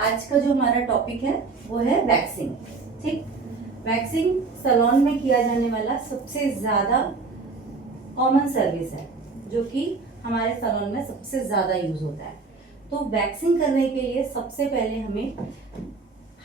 आज का जो हमारा टॉपिक है वो है वैक्सिंग। ठीक, वैक्सिंग सैलून में किया जाने वाला सबसे ज्यादा कॉमन सर्विस है जो कि हमारे सैलून में सबसे ज्यादा यूज होता है। तो वैक्सिंग करने के लिए सबसे पहले हमें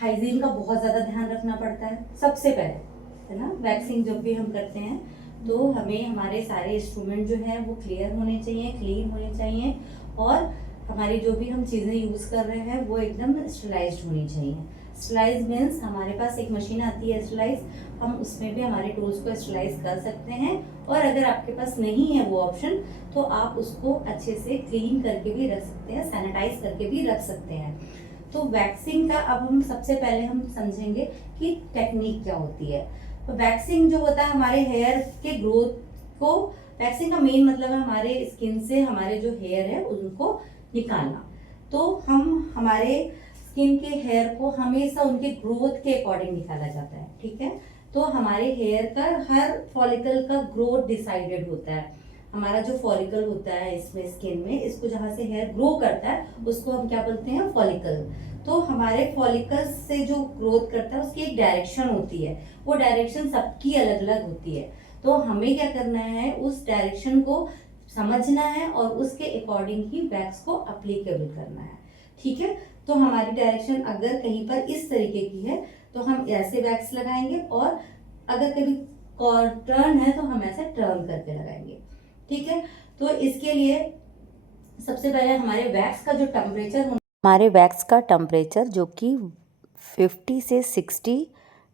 हाइजीन का बहुत ज्यादा ध्यान रखना पड़ता है। सबसे पहले है ना, वैक्सिंग जब भी हम करते हैं तो हमें हमारे सारे इंस्ट्रूमेंट जो है वो क्लियर होने चाहिए, क्लीन होने चाहिए, और हमारी जो भी हम चीज़ें यूज़ कर रहे हैं वो एकदम स्टरलाइज्ड होनी चाहिए। स्टरलाइज मीन्स हमारे पास एक मशीन आती है स्टरलाइज, हम उसमें भी हमारे टूल्स को स्टरलाइज कर सकते हैं। और अगर आपके पास नहीं है वो ऑप्शन तो आप उसको अच्छे से क्लीन करके भी रख सकते हैं, सैनिटाइज करके भी रख सकते हैं। तो वैक्सिंग का अब हम सबसे पहले हम समझेंगे कि टेक्निक क्या होती है। तो वैक्सिंग जो होता है हमारे हेयर के ग्रोथ को, वैक्सिंग का मेन मतलब है हमारे स्किन से हमारे जो हेयर है उनको निकालना। तो हम हमारे स्किन के हेयर को हमेशा उनके ग्रोथ के अकॉर्डिंग निकाला जाता है। ठीक है, तो हमारे हेयर का हर फॉलिकल का ग्रोथ डिसाइडेड होता है। हमारा जो फॉलिकल होता है इसमें स्किन में, इसको जहाँ से हेयर ग्रो करता है उसको हम क्या बोलते हैं, फॉलिकल। तो हमारे फॉलिकल से जो ग्रोथ करता है उसकी एक डायरेक्शन होती है, वो डायरेक्शन सबकी अलग अलग होती है। तो हमें क्या करना है, उस डायरेक्शन को समझना है और उसके अकॉर्डिंग ही वैक्स को अप्लीकेबल करना है। ठीक है, तो हमारी डायरेक्शन अगर कहीं पर इस तरीके की है तो हम ऐसे वैक्स लगाएंगे, और अगर कभी टर्न है तो हम ऐसे टर्न करके लगाएंगे। ठीक है, तो इसके लिए सबसे पहले हमारे वैक्स का जो टेम्परेचर, हमारे वैक्स का टेम्परेचर जो कि 50 से 60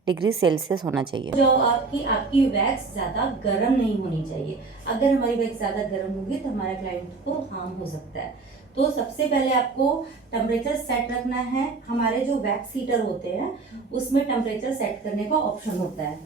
डिग्री सेल्सियस होना चाहिए। जो आपकी वैक्स ज़्यादा गर्म नहीं होनी चाहिए। अगर हमारी वैक्स ज़्यादा गर्म होगी तो हमारे क्लाइंट को हार्म हो सकता है। तो सबसे पहले आपको टेम्परेचर सेट रखना है। हमारे जो वैक्स हीटर होते हैं उसमें टेम्परेचर सेट करने का ऑप्शन होता है।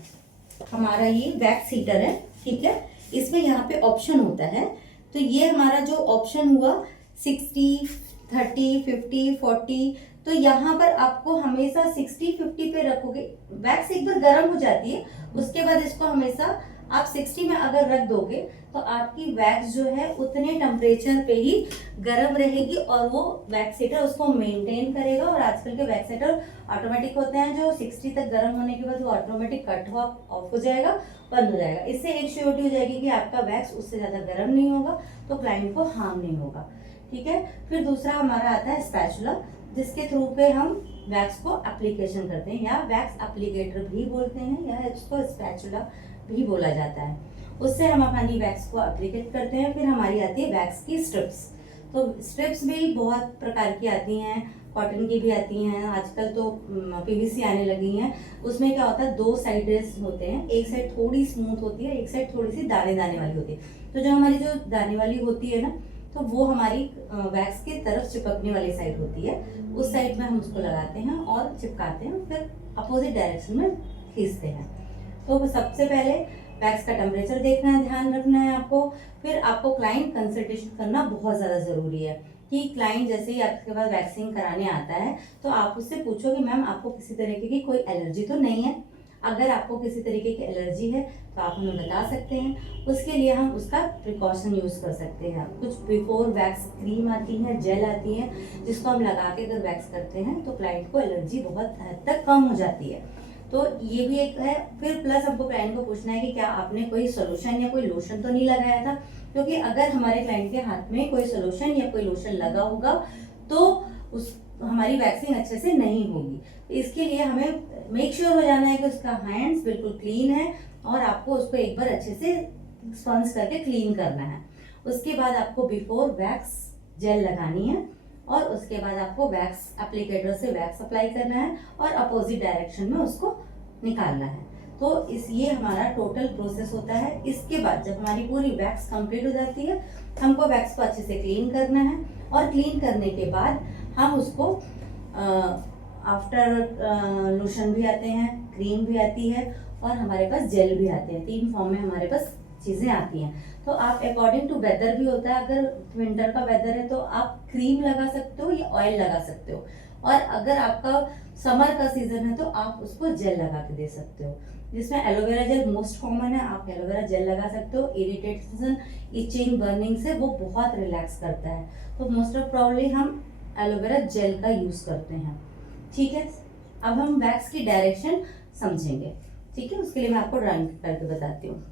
हमारा ये वैक्स हीटर है, ठीक है, इसमें यहाँ पे ऑप्शन होता है। तो ये हमारा जो ऑप्शन हुआ 60, 30, 50, 40, तो यहाँ पर आपको हमेशा 60, 50 पे रखोगे। वैक्स एक बार गर्म हो जाती है, उसके बाद इसको हमेशा आप 60 में अगर रख दोगे तो आपकी वैक्स जो है उतने टेम्परेचर पे ही गर्म रहेगी और वो वैक्स हीटर उसको मेंटेन करेगा। और आजकल के वैक्स हीटर ऑटोमेटिक होते हैं जो 60 तक गर्म होने के बाद वो ऑटोमेटिक कट ऑफ हो जाएगा, बंद हो जाएगा। इससे एक श्योरिटी हो जाएगी कि आपका वैक्स उससे ज़्यादा गर्म नहीं होगा तो क्लाइंट को हार्म नहीं होगा। ठीक है, फिर दूसरा हमारा आता है स्पैचुला, जिसके थ्रू पे हम वैक्स को एप्लीकेशन करते हैं, या वैक्स एप्लीकेटर भी बोलते हैं, या इसको स्पैचुला भी बोला जाता है। उससे हम अपनी वैक्स को एप्लीकेट करते हैं। फिर हमारी आती है वैक्स की स्ट्रिप्स। तो स्ट्रिप्स भी बहुत प्रकार की आती हैं, कॉटन की भी आती हैं, आजकल तो पीवीसी आने लगी हैं। उसमें क्या होता है, दो साइड्स होते हैं, एक साइड थोड़ी स्मूथ होती है, एक साइड थोड़ी सी दाने दाने वाली होती है। तो जो हमारी जो दाने वाली होती है ना, तो वो हमारी वैक्स की तरफ चिपकने वाली साइड होती है, उस साइड में हम उसको लगाते हैं और चिपकाते हैं, फिर अपोजिट डायरेक्शन में खींचते हैं। तो सबसे पहले वैक्स का टेम्परेचर देखना है, ध्यान रखना है आपको। फिर आपको क्लाइंट कंसल्टेशन करना बहुत ज़्यादा ज़रूरी है कि क्लाइंट जैसे ही आपके पास वैक्सिंग कराने आता है तो आप उससे पूछो कि मैम आपको किसी तरीके की कोई एलर्जी तो नहीं है। अगर आपको किसी तरीके की एलर्जी है तो आप हमें बता सकते हैं, उसके लिए हम उसका प्रिकॉशन यूज़ कर सकते हैं। कुछ बिफोर वैक्स क्रीम आती है, जेल आती है, जिसको हम लगा के अगर वैक्स करते हैं तो क्लाइंट को एलर्जी बहुत हद तक कम हो जाती है। तो ये भी एक है। फिर प्लस हमको क्लाइंट को पूछना है कि क्या आपने कोई सोल्यूशन या कोई लोशन तो नहीं लगाया था, क्योंकि अगर हमारे क्लाइंट के हाथ में कोई सोल्यूशन या कोई लोशन लगा होगा तो उस हमारी वैक्सिंग अच्छे से नहीं होगी। तो इसके लिए हमें मेक श्योर हो जाना है कि उसका हैंड्स बिल्कुल क्लीन है और आपको उसको एक बार अच्छे से स्पंज करके क्लीन करना है। उसके बाद आपको बिफोर वैक्स जेल लगानी है और उसके बाद आपको वैक्स एप्लीकेटर से वैक्स अप्लाई करना है और अपोजिट डायरेक्शन में उसको निकालना है। तो ये हमारा टोटल प्रोसेस होता है। इसके बाद जब हमारी पूरी वैक्स कंप्लीट हो जाती है, हमको वैक्स को अच्छे से क्लीन करना है, और क्लीन करने के बाद हम उसको आफ्टर लोशन भी आते हैं, क्रीम भी आती है, और हमारे पास जेल भी आते हैं। 3 फॉर्म में हमारे पास चीज़ें आती हैं। तो आप अकॉर्डिंग टू वेदर भी होता है, अगर विंटर का वेदर है तो आप क्रीम लगा सकते हो या ऑयल लगा सकते हो, और अगर आपका समर का सीजन है तो आप उसको जेल लगा के दे सकते हो, जिसमें एलोवेरा जेल मोस्ट कॉमन है। आप एलोवेरा जेल लगा सकते हो। इरिटेशन, इचिंग, बर्निंग से वो बहुत रिलैक्स करता है। तो मोस्ट ऑफ प्रॉब्ली हम एलोवेरा जेल का यूज़ करते हैं। ठीक है, अब हम वैक्स की डायरेक्शन समझेंगे। ठीक है, उसके लिए मैं आपको ड्राइंग करके बताती हूँ।